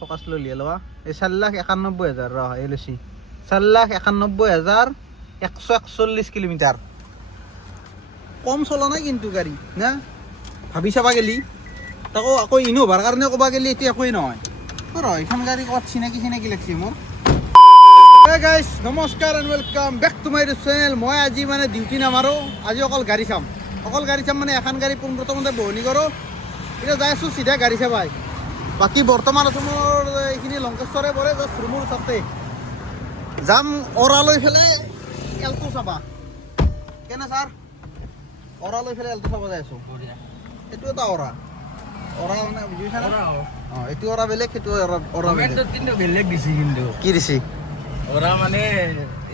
Focus লৈ লিয়ে লবা এই 4,91,000 ৰ এলচি 4,91,141 কিলোমিটাৰ কম চলা নাই কিন্তু গাড়ী না ভাবি চাবা গেলি তাকো আকৌ ইনোভাৰ কাৰণে ক'বা গেলি এতিয়া একোৱেই নহয় ৰ এইখন গাড়ী ক'ত চিনাকি লাগছে মোৰ Hey guys, নমস্কাৰ and welcome back to my channel. মই আজি মানে ডিউটি নামাৰো আজি অকল গাড়ী চাম মানে এখন গাড়ী পোনপ্ৰথমতে বহনি কৰোঁ এতিয়া যাই আছোঁ চিধা গাড়ী চাবাই বাকী বৰ্তমান আছোঁ মোৰ এইখিনি লংকেশ্বৰে পৰে জাষ্ট ৰুমৰ ওচৰতে যাম অৰালৈ ফেলে এলটো চাবা কেনে ছাৰ অৰালৈ ফেলে এলটো চাব যাই আছোঁ এইটো এটা অৰা মানে বুজিছা না অঁ এইটো অৰা বেলেগ সেইটো অৰা বেলেগ কিন্তু বেলেগ দিছে কিন্তু কি দিছে অৰা মানে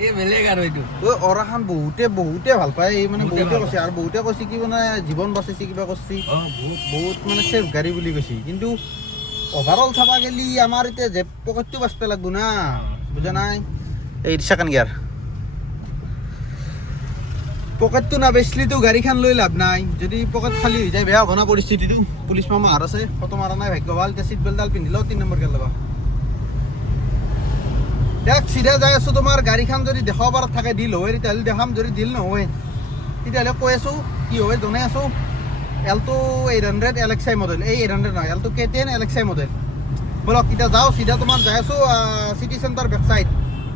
এই বেলেগ আৰু এইটো অৰাখন বহুতে ভাল পায় এই মানে বহুতে কৈছে আৰু বহুতে কৈছে কি মানে জীৱন বাচিছে কিবা কৈছে বহুত মানে চেফ গাড়ী বুলি কৈছে কিন্তু অভাৰঅল চাবা গেলি আমাৰ এতিয়া জেপ পকেটটো বাচতে লাগব না বুজা নাই এই সেকেন্ড গিয়াৰ পকেটটো না বেচলিতো গাড়ীখন লৈ লাভ নাই যদি পকেট খালী হৈ যায় বেয়া হ'ব না পৰিস্থিতিটো পুলিচ মামা হাৰ আছে ফটো মাৰা নাই ভাগ্য ভাল এতিয়া চিট বেল্টডাল পিন্ধি লওঁ 3 নম্বৰ গেল ল'বা দেখ চিধা যাই আছোঁ তোমাৰ গাড়ীখন যদি দেখাব পাৰত থাকে ডিল হয় তেতিয়াহ'লে দেখাম যদি ডিল নহয় তেতিয়াহ'লে কৈ আছোঁ কি হয় জনাই আছোঁ এলটো 800 LXI মডেল এই 800 নহয় এলটো K10 LXI মডেল বলক এতিয়া যাওঁ চিধা তোমাৰ যাই আছোঁ চিটি চেণ্টাৰ বেকচাইড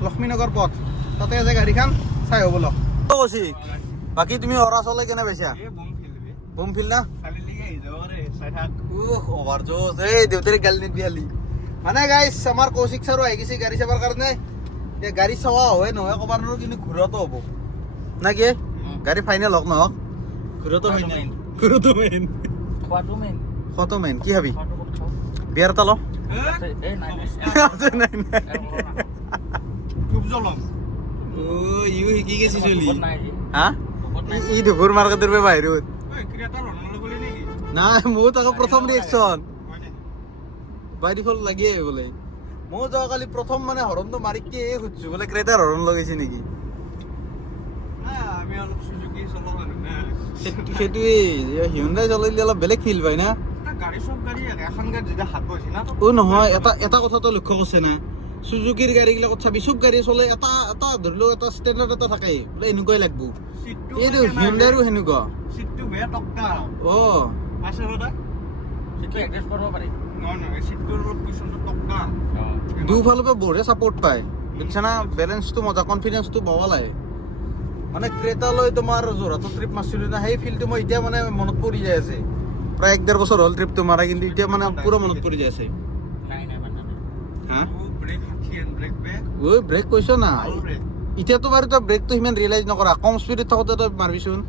লক্ষ্মীনগৰ পথ তাতে আছে গাড়ীখন চাই হ'ব বলক কৈছি বাকী তুমি অৰা চলে কেনে পাইছা বম ফিল না অভাৰ জোছ এই দেউতাৰে গালি নিদিয়ালি মানে গাইছ আমাৰ কৌশিক ছাৰো আহি গৈছে গাড়ী চাবৰ কাৰণে এতিয়া গাড়ী চাৱা হয় নহয় ক'বাৰ নোৱাৰো কিন্তু ঘূৰতো হ'ব না কি গাড়ী ফাইনেল হওক নহওক ঘূৰতো ফাইনেল ঘূৰতো মেইন খোৱাটো মেইন কি ভাবি বিয়াৰ এটা ল শিকি গেছি চলি হা ই দুপুৰ মাৰ্কেটৰ পৰা বাহিৰত নাই মোৰ তাকে প্ৰথম ৰিয়েকশ্যন বাই ডিফল্ট লাগিয়ে বোলে মই যোৱাকালি প্ৰথম মানে হৰণটো মাৰিকে খুজিছোঁ বোলে ক্ৰেটাৰ হৰণ লগাইছে নেকি সেইটোৱেই হিউণ্ডাই চলাইলে অলপ বেলেগ ফিল পায় না নহয় এটা কথাটো লক্ষ্য কৰিছে না সুজুকিৰ গাড়ীবিলাকত চাবি চব গাড়ী চলে এটা ধৰি লওক এটা ষ্টেণ্ডাৰ্ড এটা থাকে বোলে এনেকুৱাই লাগব এইটো হিউণ্ডাইৰো সেনেকুৱা দুফালৰ পৰা বঢ়িয়া ছাপোৰ্ট পায় বুজিছা না বেলেঞ্চটো মজা কনফিডেঞ্চটো বহা লাগে মানে ক্ৰেটালৈ তোমাৰ যোৰহাটত ট্ৰিপ মাৰিছিলোঁ না সেই ফিলটো মই এতিয়া মানে মনত পৰি যাই আছে প্ৰায় 1.5 বছৰ হ'ল ট্ৰিপটো মাৰা কিন্তু এতিয়া মানে পুৰা মনত পৰি যাই আছে হা ব্ৰেক কৈছ না এতিয়াতো বাৰু তই ব্ৰেকটো সিমান ৰিয়েলাইজ নকৰা কম স্পীডত থাকোঁতে তই মাৰিবিচোন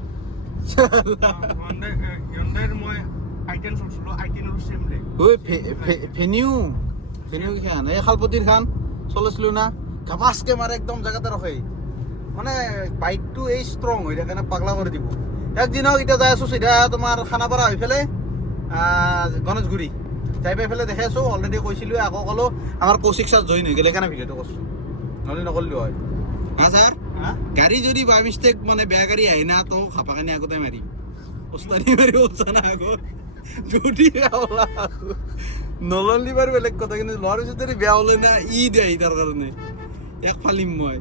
ফেনিউ খান এই খালপতিৰ খান চলাইছিলোঁ না ঘাপাচকে মাৰে একদম জেগাতে ৰখে মানে বাইকটো এই ষ্ট্ৰং হৈ থাকে না পাগলা কৰি দিব একদিনক এতিয়া যাই আছোঁ চিধা তোমাৰ খানাপাৰা হৈ পেলাই গণেশগুৰি যাই পাই পেলাই দেখাই আছোঁ অলৰেডি কৈছিলোঁ আকৌ ক'লোঁ আমাৰ কৌশিক ছাৰ জইন হৈ গ'লে সেইকাৰণে ভিডিঅ'টো কৈছোঁ নহ'লে নকৰিলোঁ হয় হা ছাৰ গাড়ী যদি বাই মিষ্টেক মানে বেয়া গাড়ী আহে না তো খাপাকানি আগতে মাৰিম ওস্তাদি মাৰি ওচা না আগত যদি বেয়া ওলা নললি বাৰু বেলেগ কথা কিন্তু লোৱাৰ পিছত যদি বেয়া ওলাই না ই দিয়ে আহি তাৰ কাৰণে ইয়াক ফালিম মই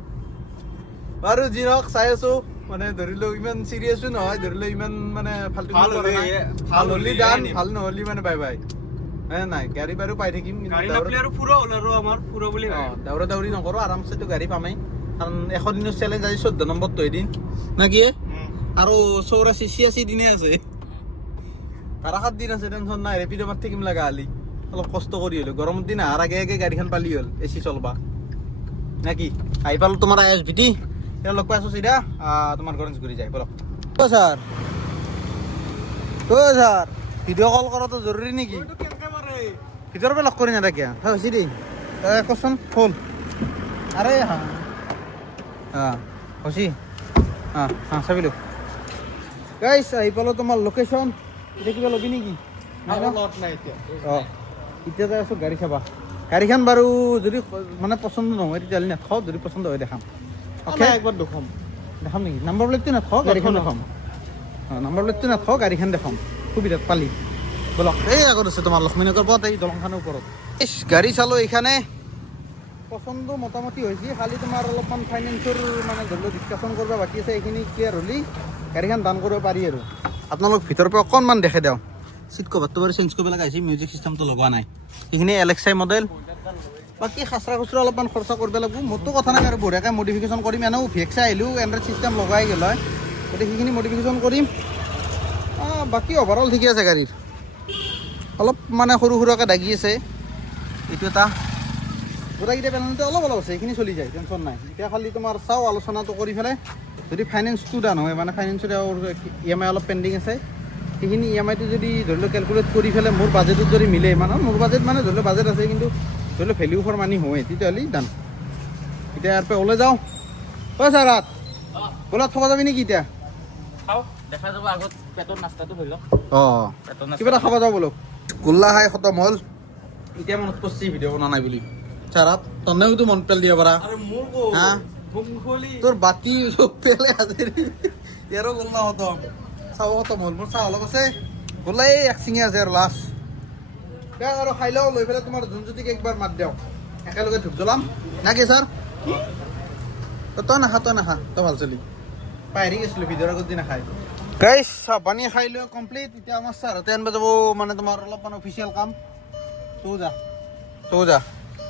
বাৰু যি নহওক চাই আছোঁ মানে ধৰি লওক ইমান চিৰিয়াছো নহয় ধৰি লওক ইমান মানে ফাল্টু ভাল হ'লি দান ভাল নহ'লি মানে বাই বাই নাই গাড়ী বাৰু পাই থাকিম দাউৰা দাউৰি নকৰোঁ আৰামছেতো গাড়ী পামেই কাৰণ 100 দিনৰ চেলেঞ্জ আজি 14 নম্বৰটো এদিন না কি আৰু 84-86 দিনে আছে আৰু 7 দিন আছে টেনশ্যন নাই ৰেপিড' মাৰি থাকিম লগা হালি অলপ কষ্ট কৰি হ'লোঁ গৰমৰ দিন অহাৰ আগে আগে গাড়ীখন পালি হ'ল AC চলবা নে কি আহি পালোঁ তোমাৰ ISVT এতিয়া লগ পাই আছোঁ চিধা তোমাৰ গণেশগুৰি যায় বলক ছাৰ ছাৰ ভিডিঅ' কল কৰাটো জৰুৰী নেকি ভিতৰৰ পৰা লগ কৰি নাথাকে হৈছে দেই কচোন ফোন আৰে হা হৈছে চাবিলো গাইছ আহি পালোঁ তোমাৰ লোকেশ্যন এতিয়া কিবা ল'বি নেকি অঁ এতিয়া যাই আছোঁ গাড়ী চাবা গাড়ীখন বাৰু যদি মানে পচন্দ নহয় তেতিয়াহ'লে নাথাক যদি পচন্দ হয় দেখাম একবাৰ দেখাম নেকি নাম্বাৰ প্লেটটো নাথাক গাড়ীখন দেখাম নাম্বাৰ প্লেটটো নাথাক গাড়ীখন দেখাম সুবিধাত পালি বলক এই আগত আছে তোমাৰ লক্ষ্মীনগৰ পথ এই দলংখনৰ ওপৰত গাড়ী চালোঁ এইখানে পচন্দ মোটামুটি হৈছে খালি তোমাৰ অলপমান ফাইনেন্সৰ মানে ধৰি লওক ডিছকাশ্যন কৰিব বাকী আছে এইখিনি ক্লিয়াৰ হ'লে গাড়ীখন দান কৰিব পাৰি আৰু আপোনালোক ভিতৰৰ পৰা অকণমান দেখাই দিওঁ চিট কভাৰটো বাৰু চেঞ্জ কৰিব লগা হৈছে মিউজিক চিষ্টেমটো লগোৱা নাই এইখিনি এলেক্সাই মডেল বাকী খাচৰা খুচৰা অলপমান খৰচা কৰিব লাগিব মোৰতো কথা নাই আৰু বঢ়িয়াকৈ মডিফিকেশ্যন কৰিম এনেও ভিএক্সে আহিলেও এণ্ড্ৰইড চিষ্টেম লগাই গ'ল হয় গতিকে সেইখিনি মডিফিকেশ্যন কৰিম বাকী অভাৰঅল ঠিকে আছে গাড়ীৰ অলপ মানে সৰু সুৰাকৈ দাগি আছে এইটো এটা গোটেইকেইটা পেনাল্টি অলপ অলপ আছে এইখিনি চলি যায় টেনশ্যন নাই এতিয়া খালি তোমাৰ চাওঁ আলোচনাটো কৰি পেলাই যদি ফাইনেন্সটো ডান হয় মানে ফাইনেন্সৰ EMI অলপ পেণ্ডিং আছে সেইখিনি EMIটো যদি ধৰি লওক কেলকুলেট কৰি পেলাই মোৰ বাজেটত যদি মিলে মানে মোৰ বাজেট মানে ধৰি লওক বাজেট আছে কিন্তু ধৰি লওক ভেলিউ ফৰ মানি হয় তেতিয়াহ'লে ডান এতিয়া ইয়াৰ পৰা ওলাই যাওঁ অ' ছাৰ ৰাত ব'লা থকা যাবি নেকি এতিয়া দেখা যাব আগত পেটৰ নাস্তাটো হৈ লওক অঁ কিবা এটা খাব যাওঁ বলক গোল্লা খাই খতম হ'ল এতিয়া মনত পৰছি ভিডিঅ' বনোৱা নাই বুলি ছাৰাত তনেওতো মনত পেল দিব পাৰা হা তোৰ বাতি চব পেলে আজি ইয়াৰো গোল্লা খতম চাব খতম হ'ল মোৰ চাহ অলপ আছে গোল্লা এই এক চিঙি আছে আৰু লাষ্ট বেয়া আৰু খাই লওঁ লৈ পেলাই তোমাৰ যোনজ্যোতিক একবাৰ মাত দিওঁ একেলগে ধূপ জ্বলাম না কি ছাৰ তই নাখা তই ভাল চলি পাহৰি গৈছিলোঁ ভিডিঅ'ৰ আগত দি নাখায় গাইছ চাহ পানী খাই লৈ কমপ্লিট এতিয়া আমাৰ ছাৰহঁতে আনিব যাব মানে তোমাৰ অলপমান অফিচিয়েল কাম তৌ যা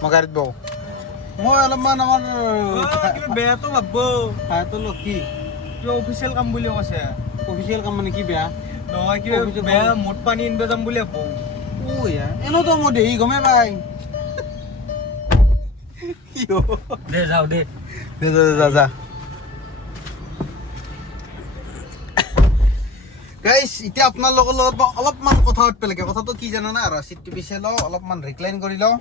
মই গাড়ীত বহো মই অলপমান আমাৰ বেয়াটো ভাবব ভাইটো লগ কি কিবা অফিচিয়েল কাম বুলি কৈছে অফিচিয়েল কাম মানে কি বেয়া নহয় কিবা বেয়া মদ পানী আনিব যাম বুলি ভাবো এনেওতো মই দেৰি গমেই পাই দে যাওঁ দে যা গাইছ এতিয়া আপোনাৰ লগত অলপমান কথা পাতিব লাগে কথাটো কি জানা না আৰু চিটটো পিছে লওঁ অলপমান ৰিক্লাইন কৰি লওঁ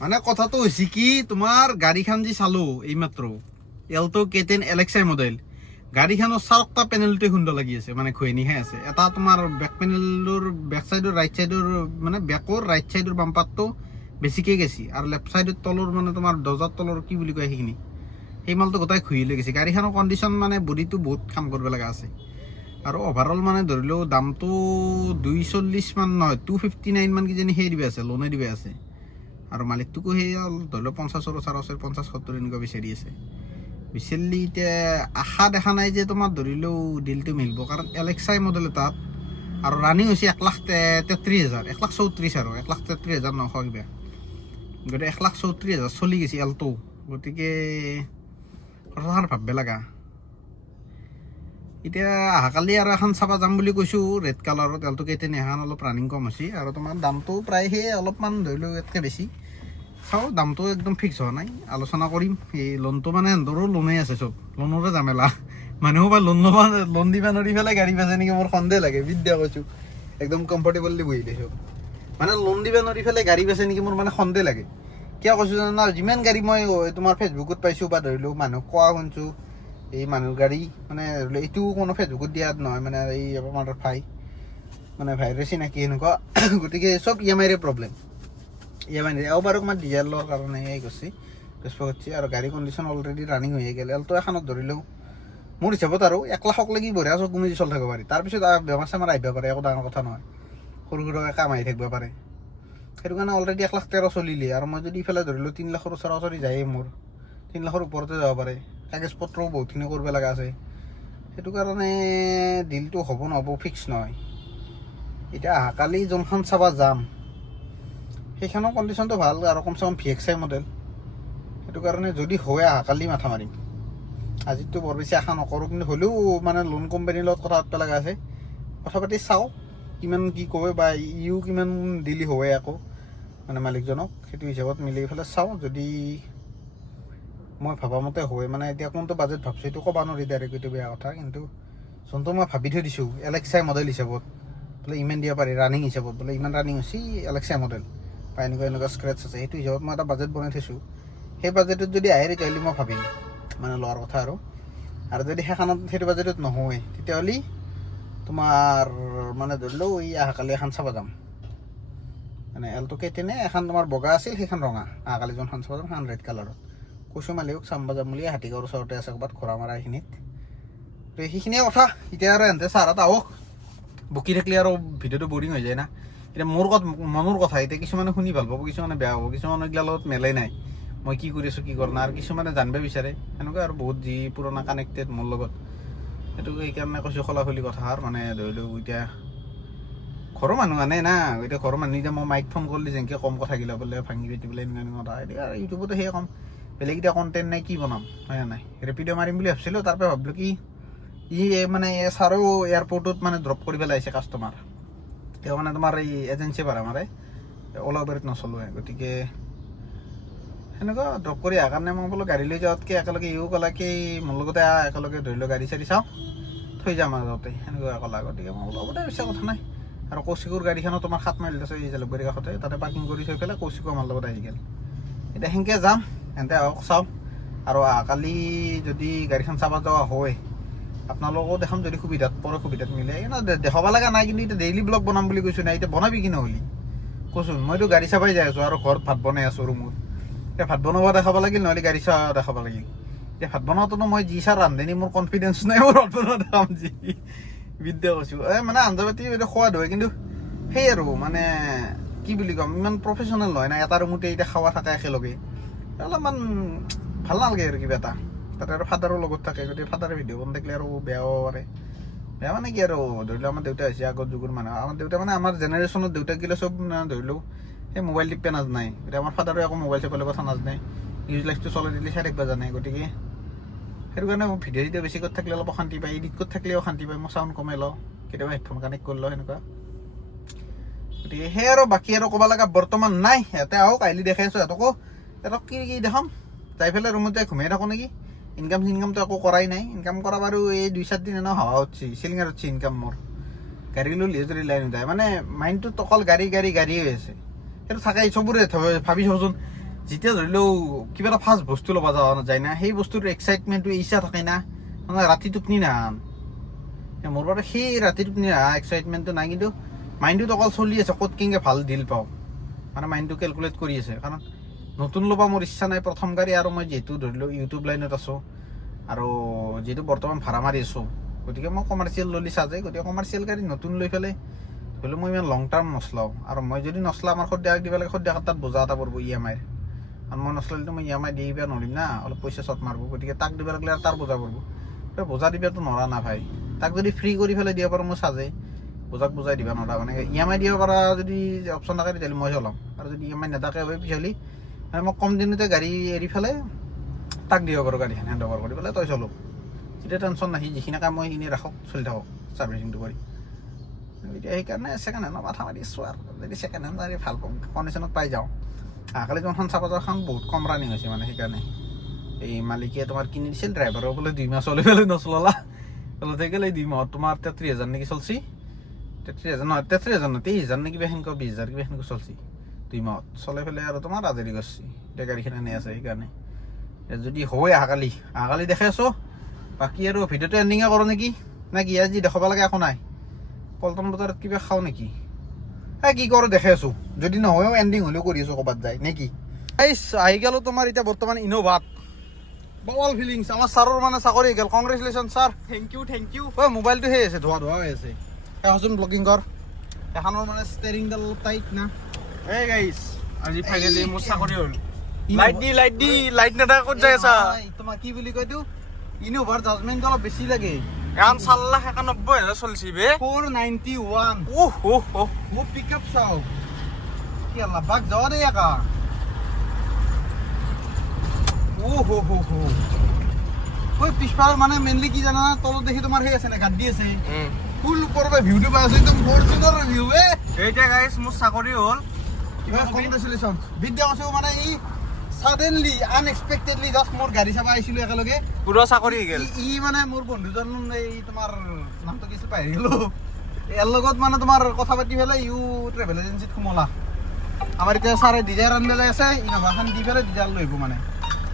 মানে কথাটো হৈছে কি তোমাৰ গাড়ীখন যি চালোঁ এইমাত্ৰ এল্টো K10 এলেক্সাই মডেল গাড়ীখনৰ চাৰটা পেনেলটোৱে সুন্দৰ লাগি আছে মানে ঘূৰণিহে আছে এটা তোমাৰ বেক পেনেলৰ বেক চাইডৰ ৰাইট চাইডৰ মানে বেকৰ ৰাইট চাইডৰ বাম্পাৰটো বেছিকৈ গেছি আৰু লেফ্ট চাইডৰ তলৰ মানে তোমাৰ দৰ্জাৰ তলৰ কি বুলি কয় সেইখিনি সেই মালটো গোটাই ঘূৰি লৈ গৈছে গাড়ীখনৰ কণ্ডিশ্যন মানে বডিটো বহুত কাম কৰিব লগা আছে আৰু অভাৰঅল মানে ধৰি লওঁ দামটো 240 মান নহয় 259 মান কিজানি সেই দিবে আছে লোনে দিবে আছে আৰু মালিকটোকো সেই ধৰি লওক 50 ওচৰা-ওচৰি 50-70 এনেকুৱা বিচাৰি আছে বিচাৰিলে এতিয়া আশা দেখা নাই যে তোমাৰ ধৰি লওঁ ডিলটো মিলিব কাৰণ এলেক্সাই মডেল এটাত আৰু ৰানিং হৈছে 1,33,000 1,34,000 আৰু 1,33,900 কিবা গতিকে 1,34,000 চলি গৈছে এল্টো গতিকে কথাষাৰ ভাবিব লগা এতিয়া অহাকালি আৰু এখন চাব যাম বুলি কৈছোঁ ৰেড কালাৰত এল্টো K10 এখন অলপ ৰানিং কম হৈছে আৰু তোমাৰ দামটো প্ৰায় সেই অলপমান ধৰি লওঁ ইয়াতকৈ বেছি চাওঁ দামটো একদম ফিক্স হোৱা নাই আলোচনা কৰিম এই লোনটো মানে সিহঁতৰো লোনেই আছে চব লোনৰে জামেলা মানুহেও বা লোন দিব নোৱাৰি পেলাই গাড়ী পাইছে নেকি মোৰ সন্দেহ লাগে বিদ্যা কৈছোঁ একদম কমফৰ্টেবলি বহি দিছোঁ মানে লোন দিব নোৱাৰি পেলাই গাড়ী পাইছে নেকি মোৰ মানে সন্দেহ লাগে কিয় কৈছোঁ জানা যিমান গাড়ী মই তোমাৰ ফেচবুকত পাইছোঁ বা ধৰি লওঁ মানুহক কোৱা শুনিছোঁ এই মানুহৰ গাড়ী মানে ধৰি লওঁ এইটো কোনো ফেচবুকত দিয়াত নহয় মানে এই আমাৰ ভাইৰে চিনাকি এনেকুৱা গতিকে চব EMIৰে প্ৰব্লেম EMI আৰু বাৰু অকণমান ডিজেলৰ কাৰণে এই কৰিছে কৰিছে আৰু গাড়ী কণ্ডিশ্যন অলৰেডি ৰানিং হৈ গ'ল এল্টো এখনত ধৰি লওঁ মোৰ হিচাপত আৰু 1 লাখক লাগি বঢ়িয়া চব কমি চলি থাকিব পাৰি তাৰপিছত বেমাৰ চেমাৰ আহিব পাৰে একো ডাঙৰ কথা নহয় সৰু সুৰাকৈ কাম আহি থাকিব পাৰে সেইটো কাৰণে অলৰেডি 1,13,000 চলিলে আৰু মই যদি ইফালে ধৰি লওঁ 3 লাখৰ ওচৰা-ওচৰি যায়েই মোৰ 3 লাখৰ ওপৰতে যাব পাৰে কাগজ পত্ৰও বহুতখিনি কৰিব লগা আছে সেইটো কাৰণে ডিলটো হ'ব নহ'ব ফিক্স নহয় এতিয়া অহাকালি যোনখন চাব যাম সেইখনৰ কণ্ডিশ্যনটো ভাল আৰু কমচে কম VXI মডেল সেইটো কাৰণে যদি হয় অহাকালি মাথা মাৰিম আজিতো বৰ বেছি আশা নকৰোঁ কিন্তু হ'লেও মানে লোন কোম্পানীৰ লগত কথা পাতিব লগা আছে কথা পাতি চাওঁ কিমান কি কয় বা কিমান দিলি হয় আকৌ মানে মালিকজনক সেইটো হিচাপত মিলি পেলাই চাওঁ যদি মই ভাবামতে হয় মানে এতিয়া কোনটো বাজেট ভাবছোঁ এইটো ক'ব নোৱাৰি ডাইৰেক্ট এইটো বেয়া কথা কিন্তু যোনটো মই ভাবি থৈ দিছোঁ এলেক্সাই মডেল হিচাপত বোলে ইমান দিব পাৰি ৰানিং হিচাপত বোলে ইমান ৰানিং হৈছে এলেক্সাই মডেল বা এনেকুৱা স্ক্ৰেচ আছে সেইটো হিচাপত মই এটা বাজেট বনাই থৈছোঁ সেই বাজেটত যদি আহে তেতিয়াহ'লে মই ভাবিম মানে লোৱাৰ কথা আৰু যদি সেইখনত সেইটো বাজেটত নহয় তেতিয়াহ'লে তোমাৰ মানে ধৰি লওঁ এই অহাকালি এখন চাব যাম মানে এল্টো K10 এখন তোমাৰ বগা আছিল সেইখন ৰঙা অহাকালি যোনখন চাব যাম সেইখন ৰেড কালাৰত কৈছোঁ মালিকক চাম যাম বুলি হাতীগাঁৱৰ ওচৰতে আছে ক'ৰবাত ঘোঁৰা মাৰা এইখিনিত তো সেইখিনিয়ে কথা এতিয়া আৰু এহঁতে ছাৰহঁত আহক বকি থাকিলে আৰু ভিডিঅ'টো বৰিং হৈ যায় না এতিয়া মনৰ কথা এতিয়া কিছুমানে শুনি ভাল পাব কিছুমানে বেয়া পাব কিছুমানে এইগিলাৰ লগত মেলাই নাই মই কি কৰি আছোঁ কি কৰা নাই আৰু কিছুমানে জানিব বিচাৰে সেনেকুৱা আৰু বহুত যি পুৰণা কানেক্টেড মোৰ লগত সেইটো সেইকাৰণে কৈছোঁ খোলাখুলি কথা আৰু মানে ধৰি লওক এতিয়া ঘৰৰ মানুহ আনে না এতিয়া ঘৰৰ মানুহ এতিয়া মই মাইক ফোন কৰিলে যেনেকৈ কম কথাগিলা বোলে ভাঙি পাতি বোলে এনেকুৱা কথা এতিয়া আৰু ইউটিউবতো সেয়ে কম বেলেগ এতিয়া কণ্টেণ্ট নাই কি বনাম হয় নাই ৰেপিড' মাৰিম বুলি ভাবিছিলোঁ তাৰপৰা ভাবিলোঁ কি মানে ছাৰেও এয়াৰপৰ্টত মানে ড্ৰপ কৰি পেলাই আহিছে কাষ্টমাৰ তেওঁ মানে তোমাৰ এই এজেঞ্চি ভাড়া মাৰে অলা উবেৰত নচলোৱে গতিকে সেনেকুৱা ড্ৰপ কৰি অহাৰ কাৰণে মই বোলো গাড়ী লৈ যাওঁতকৈ একেলগে ইও ক'লা কি মোৰ লগতে একেলগে ধৰি লওক গাড়ী চাড়ী চাওঁ থৈ যাম আৰু যাওঁতে সেনেকুৱা ক'লা গতিকে মই বোলো দে পিছে কথা নাই আৰু কৌশিকৰ গাড়ীখনো তোমাৰ 7 মাইল আছে এই জালুকবাৰী কাষতে তাতে পাৰ্কিং কৰি থৈ পেলাই কৌশিকো আমাৰ লগত আহি গ'ল এতিয়া সেনেকৈ যাম এন্তে আহক চাওঁ আৰু কালি যদি গাড়ীখন চাব যোৱা হয় আপোনালোকেও দেখাম যদি সুবিধাত মিলে দেখাব লগা নাই কিন্তু এতিয়া ডেইলি ব্লগ বনাম বুলি কৈছোঁ নাই এতিয়া বনাবি কি নহ'লি কচোন মইতো গাড়ী চাবাই যাই আছোঁ আৰু ঘৰত ভাত বনাই আছোঁ ৰুমত এতিয়া ভাত বনাব দেখাব লাগিল নহ'লে গাড়ী চোৱা দেখাব লাগিল এতিয়া ভাত বনাওঁতেতো মই যি চাৰ ৰান্ধনি মোৰ কনফিডেঞ্চ নাই মোৰ ভাত বনাব দেখাম যি বিদ্যা কৈছোঁ মানে আঞ্জা পাতি এইটো সোৱাদ হয় কিন্তু সেই আৰু মানে কি বুলি ক'ম ইমান প্ৰফেচনেল নহয় না এটা ৰুমতে এতিয়া খাৱা থাকে একেলগে অলপমান ভাল নালাগে আৰু কিবা এটা তাতে আৰু ফাদাৰৰ লগত থাকে গতিকে ফাদাৰে ভিডিঅ' বন থাকিলে আৰু বেয়াও পাৰে বেয়া মানে কি আৰু ধৰি লওক আমাৰ দেউতা হৈছে আগৰ যুগৰ মানুহ আমাৰ দেউতা মানে আমাৰ জেনেৰেশ্যনত দেউতাকগিলা চব ধৰি লওক সেই মোবাইল টিপে নাজানাই এতিয়া আমাৰ ফাদাৰে আকৌ মোবাইল চবাইলৰ কথা নাজানে নিউজ লাইফটো চলাই দিলে চাই থাকিব জানে গতিকে সেইটো কাৰণে মই ভিডিঅ' চিডিঅ' বেছি কৰি থাকিলে অলপ অশান্তি পায় এডিট কৰি থাকিলেও অশান্তি পায় মই চাউণ্ড কমাই লওঁ কেতিয়াবা হেডফোন কানেক্ট কৰি লওঁ সেনেকুৱা গতিকে সেই আৰু বাকী আৰু ক'ব লগা বৰ্তমান নাই সিহঁতে আহক আহিলে দেখাই আছোঁ সিহঁতক কি দেখাম যাই পেলাই ৰুমত যাই ঘুমাই থাকোঁ নেকি ইনকামটো একো কৰাই নাই ইনকাম কৰা বাৰু এই 2-4 দিন এনেও হাৱা উঠছি চিলিঙাৰ উঠছি ইনকাম মোৰ গাড়ী লৈ যদি লাইন যায় মানে মাইণ্ডটোত অকল গাড়ী হৈ আছে সেইটো থাকেই চবৰে ভাবি চাওঁচোন যেতিয়া ধৰি লওঁ কিবা এটা ফাৰ্ষ্ট বস্তু ল'ব যোৱা যায় না সেই বস্তুটোৰ এক্সাইটমেণ্টটো ইচ্ছা থাকে না মানে ৰাতি টোপনি নাহান মোৰ বাৰু সেই ৰাতি টোপনি নাহা এক্সাইটমেণ্টটো নাই কিন্তু মাইণ্ডটোত অকল চলি আছে ক'ত কেনেকৈ ভাল ডিল পাওঁ মানে মাইণ্ডটো কেলকুলেট কৰি আছে কাৰণ নতুন ল'ব মোৰ ইচ্ছা নাই প্ৰথম গাড়ী আৰু মই যিহেতু ধৰি লওক ইউটিউব লাইনত আছোঁ আৰু যিহেতু বৰ্তমান ভাড়া মাৰি আছোঁ গতিকে মই কমাৰ্চিয়েল ল'লি চাজে গতিকে কমাৰ্চিয়েল গাড়ী নতুন লৈ পেলাই ধৰি লওক মই ইমান লং টাৰ্ম নচলাওঁ আৰু মই যদি নচলাওঁ আমাৰ সদ্যহক দিব লাগে সদ্যহক তাত বোজা এটা পৰিব EMI আৰু মই নচলালেতো মই EMI দি দিব নোৱাৰিম না অলপ পইচা চট মাৰিব গতিকে তাক দিব লাগিলে আৰু তাৰ বোজা পৰিব বোজা দিবতো নোৱাৰা না ভাই তাক যদি ফ্ৰী কৰি পেলাই দিব পাৰোঁ মই চাজে বোজাক বুজাই দিব নোৱাৰা মানে EMI দিব পৰা যদি অপশ্যন থাকে তেতিয়াহ'লে মই চলাম আৰু যদি EMI নেথাকে হয় পিছলি মানে মই কম দিনতে গাড়ী এৰি পেলাই তাক দিব পাৰোঁ গাড়ীখন হেণ্ড অভাৰ কৰি পেলাই তই চলো তেতিয়া টেনশ্যন নাহি যিখিনি কাম মই সেইখিনি ৰাখক চলি থাকক ছাৰ্ভিচিংটো কৰি এতিয়া সেইকাৰণে ছেকেণ্ড হেণ্ডৰ মাথা মাৰি আছোঁ আৰু যদি ছেকেণ্ড হেণ্ড গাড়ী ভাল পাওঁ কণ্ডিশ্যনত পাই যাওঁ কালি যোনখন চাব যোৱাখন বহুত কম ৰানিং হৈছে মানে সেইকাৰণে এই মালিকে তোমাৰ কিনি দিছিল ড্ৰাইভাৰৰ বোলে 2 মাহ চলি পেলাই নচলালা বোলে થઈ গ'ল এই 2 মাহত তোমাৰ 33,000 নেকি চলছি 33,000 নহয় 33,000 নহয় 23,000 নে কিবা সেনেকুৱা 20,000 কিবা সেনেকুৱা চলছি 2 মাহত চলাই পেলাই আৰু তোমাৰ আজৰি কৰিছে এতিয়া গাড়ীখন আনি আছে সেইকাৰণে যদি হয় অহাকালি দেখাই আছোঁ বাকী আৰু ভিডিঅ'টো এণ্ডিঙে কৰোঁ নেকি নে কি আজি দেখাব লাগে একো নাই পল্টন বজাৰত কিবা খাওঁ নেকি কি কৰোঁ দেখাই আছোঁ যদি নহয়ও এণ্ডিং হ'লেও কৰি আছোঁ ক'ৰবাত যায় নে কি আহি গ'লোঁ তোমাৰ এতিয়া বৰ্তমান ইন'ভাত বৱাল ফিলিংছ আমাৰ ছাৰৰ মানে চাকৰি হৈ গ'ল কংগ্ৰেচুলেশ্যন ছাৰ থেংক ইউ ঐ মোবাইলটো সেই আছে ধোৱা হৈ আছে এখনচোন ব্লগিং কৰ এখনৰ মানে ষ্টেৰিংডাল অলপ টাইট না এই গাইছ আজি ফাইনেলি মোৰ চাকৰি হ'ল লাইট নাথাকে ক'ত যাই আছা তোমাৰ কি বুলি কয় এইটো ইন'ভাৰ জাজমেণ্টটো অলপ বেছি লাগে এখন 4,91,000 চলিছে বে 491 মোৰ পিক আপ চাওক কি আল্লাহ বাক যাৱা দেই একা ঐ পিছফালে মানে মেইনলি কি জানা তলত দেখি তোমাৰ সেই আছে না গাড্ডি আছে ফুল ওপৰৰ পৰা ভিউটো পাই আছো একদম ফৰচুনৰ ভিউ এতিয়া গাইছ মোৰ চাকৰি হ'ল কংগ্ৰেচুলেশ্যন বিদ্যা কৈছোঁ মানে ই ছাডেনলি আনএক্সপেক্টেডলি জাষ্ট মোৰ গাড়ী চাব আহিছিলোঁ একেলগে পুৰা চাকৰি হৈ গ'ল ই মানে মোৰ বন্ধুজন এই তোমাৰ নামটো কিছু পাহৰি গ'লোঁ ইয়াৰ লগত মানে তোমাৰ কথা পাতি পেলাই ইউ ট্ৰেভেল এজেঞ্চিত সোমলা আমাৰ এতিয়া ছাৰে ডিজায়াৰ আনিবলৈ আছে ইন'ভাখন দি পেলাই ডিজায়াৰ লৈ আহিব মানে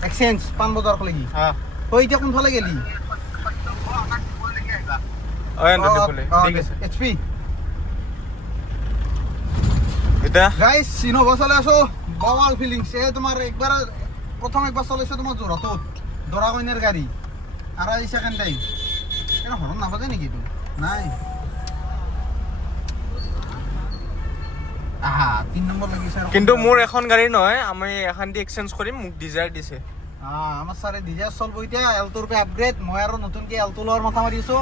এক্সচেঞ্জ পাণবজাৰক লাগি এতিয়া কোনফালে গেলি HP এটা গাইছ ইন'ভা চলাই আছো বৱাল ফিলিংছ এই তোমাৰ প্ৰথম একবাৰ চলাইছো তোমাৰ যোৰহাটত দৰা কইনাৰ গাড়ী আৰু এই ছেকেণ্ড টাইম এটা হৰণ নাবাজে নেকি এইটো নাই আহা 3 নম্বৰ লাগিছে আৰু কিন্তু মোৰ এখন গাড়ী নহয়, আমি এখন দি এক্সচেঞ্জ কৰিম, মোক ডিজায়াৰ দিছে। আমাৰ ছাৰে ডিজায়াৰ চলব এতিয়া এল্টোৰ পে আপগ্ৰেড। মই আৰু নতুনকে এল্টো লোৱাৰ মাথা মাৰি আছো।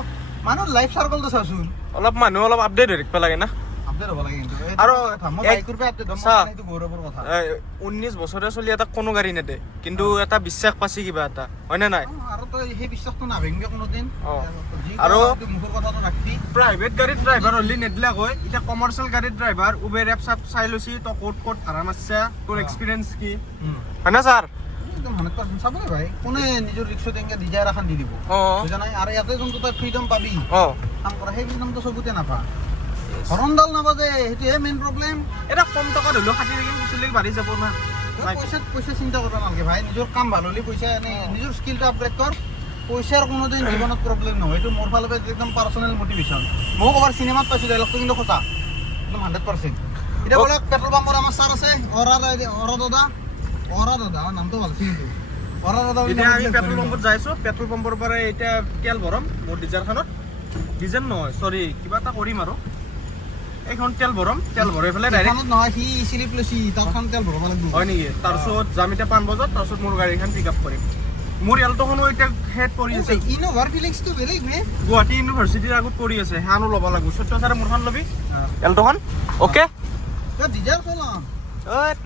মানুহ লাইফ চাৰ্কলটো চাওচোন, অলপ মানুহ অলপ আপডেট হৈ থাকিব লাগে না। আপডেট হ'ব লাগে কিন্তু আৰু মই বাইকৰ পে আপডেট হ'ম, চা, এইটো গৌৰৱৰ কথা। 19 বছৰে চলি এটা কোনো গাড়ী নেদে, কিন্তু এটা বিশ্বাস পাইছে কিবা এটা, হয়নে নাই? আৰু তই সেই বিশ্বাসটো নাভাঙিবি কোনোদিন। আৰু মুখৰ কথাটো ৰাখবি। প্ৰাইভেট গাড়ীত ড্ৰাইভাৰ হ'লে নেদিলাক হয়, এতিয়া কমাৰ্চিয়েল গাড়ীত ড্ৰাইভাৰ উবেৰ এপ চাপ চাই লৈছি, তই ক'ত ক'ত ভাড়া মাৰছা, তোৰ এক্সপিৰিয়েঞ্চ কি, হয় না ছাৰ? একদম 100% চাবই ভাই, কোনে নিজৰ ৰিক্সত এনেকে ডিজায়াৰ এখন দি দিব বুজা নাই? আৰু ইয়াতে যোনটো তই ফ্ৰীডম পাবি কাম কৰা, সেই ফ্ৰীডমটো চবতে নাপা। হৰণডাল নাবাজে, সেইটোহে মেইন প্ৰব্লেম। এটা কম টকা ধৰিলেও কাটি থাকিম, পিছলৈ বাঢ়ি যাব না। পইচা চিন্তা কৰিব নালাগে ভাই, নিজৰ কাম ভাল হ'লে পইচা এনে নিজৰ স্কিলটো আপগ্ৰেড কৰ, পইচাৰ কোনোদিন জীৱনত প্ৰব্লেম নহয়। এইটো মোৰ ফালৰ পৰা একদম পাৰ্চনেল মটিভেশ্যন। মই ক'বাৰ চিনেমাত পাইছোঁ ডাইলগটো কিন্তু সঁচা, একদম 100%। এতিয়া বোলে পেট্ৰল পাম্পৰ আমাৰ ছাৰ আছে, অৰা দাদা, নামটো ভাল কিন্তু অৰা দাদা। এতিয়া আমি পেট্ৰল পাম্পত যাইছো, পেট্ৰল পাম্পৰ পৰা এতিয়া তেল ভৰাম মোৰ ডিজাৰখনত। ডিজেল নহয়, চৰি, কিবা এটা কৰিম আৰু এইখন তেল ভৰাম, তেল ভৰাই পেলাই ডাইৰেক্ট নহয়, সি চিলিপ লৈছি, তাৰখন তেল ভৰাব লাগিব। হয় নেকি? তাৰপিছত যাম এতিয়া 5 বজাত, তাৰপিছত মোৰ গাড়ীখন পিক আপ কৰিম। মোৰ এল্টোখনো এতিয়া হেড পৰি আছে, ইনোভাৰ ফিলিংছটো বেলেগ বে। গুৱাহাটী ইউনিভাৰ্চিটিৰ আগত পৰি আছে, সেয়ানো ল'ব লাগিব। সত্য ছাৰে মোৰখন ল'বি এল্টোখন, অ'কে? ডিজায়াৰ চলাম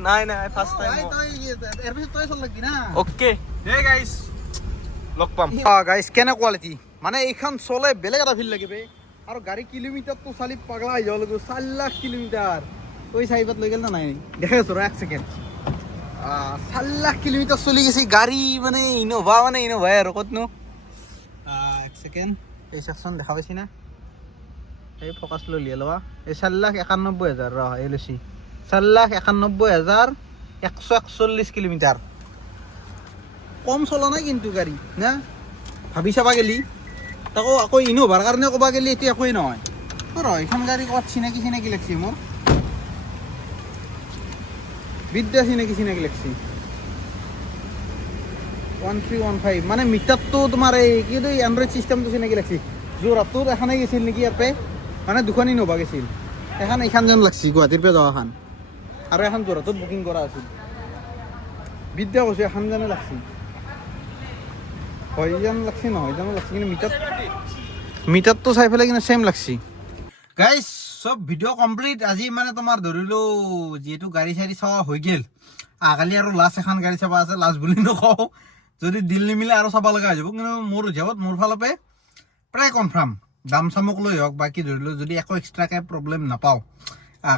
নাই ফাৰ্ষ্ট টাইম। তই চল লাগবি না। অ'কে হে গাইছ, লগ পাম। গাইছ, কেনে কোৱালিটি মানে এইখন চলে বেলেগ এটা ফিল লাগে বে। আৰু গাড়ী কিলোমিটাৰটো চালি পাগলা হৈ যাব লাগিব, 4 লাখ কিলোমিটাৰ। তই চাইবাত লৈ গেল না নাই? দেখাই আছো ৰ, 1 ছেকেণ্ড। 4 লাখ কিলোমিটাৰ চলি গৈছে গাড়ী, মানে ইনোভাই আৰু ক'তনো। 1 ছেকেণ্ড, এই ছেকশ্যন দেখা পাইছি না? এই ফ'কাছ লৈ লিয়ে লোৱা। এই 4,91,000 ৰ এই লৈছি, 4,91,141 কিলোমিটাৰ। কম চলা নাই কিন্তু গাড়ী না, ভাবি চাবা গেলি। তাকো আকৌ ইনোভাৰ কাৰণে ক'বা গেলি এতিয়া একোৱেই নহয়। ৰ এইখন গাড়ী ক'ৰবাত চিনাকি লাগছি মোৰ, বিদ্যা চিনাকি লাগছি। 1315 মানে মিটাৰটো তোমাৰ এই কি এণ্ড্ৰইড চিষ্টেমটো চিনাকি লাগছি। যোৰহাটত এখনে গৈছিল নেকি ইয়াৰ পে, মানে দুখন ইনোভা গৈছিল। এইখন যেন লাগছি গুৱাহাটীৰ পৰা যোৱাখন, আৰু এখন যোৰহাটত বুকিং কৰা আছিল। বিদ্যা কৈছোঁ এখন যেনে লাগছি, হয় যেন লাগছি নহয় যেন লাগছি, কিন্তু মিটাৰটো চাই পেলাই কিন্তু চেম লাগছি। গাইজ চব ভিডিঅ' কমপ্লিট। আজি মানে তোমাৰ ধৰিলোঁ যিহেতু গাড়ী চাড়ী চোৱা হৈ গ'ল, কালি আৰু লাষ্ট এখন গাড়ী চাবা আছে। লাষ্ট বুলি নকওঁ, যদি দিল নিমিলে আৰু চাব লগা হৈ যাব। কিন্তু মোৰ হিচাপত মোৰ ফালৰ পৰা প্ৰায় কনফাৰ্ম, দাম চামক লৈ হওক বাকী ধৰিলোঁ যদি একো এক্সট্ৰাকৈ প্ৰব্লেম নাপাওঁ,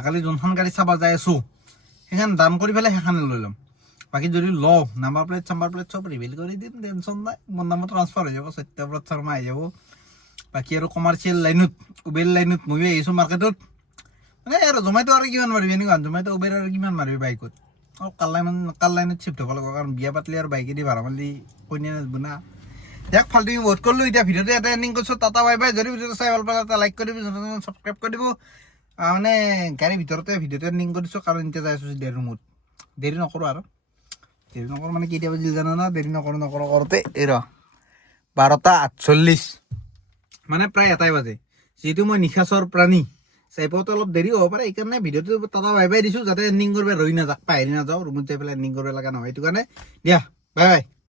কালি যোনখন গাড়ী চাব যাই আছোঁ সেইখন দাম কৰি পেলাই সেইখনে লৈ ল'ম। বাকী যদি লওঁ, নাম্বাৰ প্লেট চাম্বাৰ প্লেট চব ৰিভিল কৰি দিম, টেনশ্যন নাই। মোৰ নামত ট্ৰান্সফাৰ হৈ যাব, সত্যব্ৰত শৰ্মা আহি যাব। বাকী আৰু কমাৰ্চিয়েল লাইনত, উবেৰ লাইনত ময়ো আহিছোঁ মাৰ্কেটত। মানে আৰু জমেটো আৰু কিমান মাৰিবি এনেকুৱা, জমেটো উবেৰ আৰু কিমান মাৰিবি বাইকত। আৰু কাল লাইনত চিফ্ট হ'ব লাগিব, কাৰণ বিয়া পাতিলে আৰু বাইকেদি ভাড়া মাৰিলে কইনা নাযাব না। দিয়ক ফাল্টু বহুত কৰিলোঁ, এতিয়া ভিডিঅ'টো এটা এণ্ডিং কৰিছোঁ। Tata bye bye. যদি ভিডিঅ'টো চাই ভাল পালে এটা লাইক কৰি দিব, ছাবস্ক্ৰাইব কৰি দিব। মানে গাড়ীৰ ভিতৰতে ভিডিঅ'টো এণ্ডিং কৰিছোঁ, কাৰণ এতিয়া যাই আছোঁ দেৰ ৰুমত। দেৰি নকৰোঁ আৰু, দেৰি নকৰোঁ মানে কেতিয়া বাজিল জানো না, দেৰি নকৰোঁ কৰোঁতে এই 12:48 মানে প্ৰায় 1 বাজে। যিহেতু মই নিশাচৰ প্ৰাণী, চাই পাওঁতে অলপ দেৰি হ'ব পাৰে, সেইকাৰণে ভিডিঅ'টো টাটা বাই বাই দিছোঁ, যাতে এণ্ডিং কৰিব ৰৈ নাযাওক, পাহৰি নাযাওঁ। ৰুমত যাই পেলাই এণ্ডিং কৰিব লগা নহয়, সেইটো কাৰণে দিয়া বাই বাই।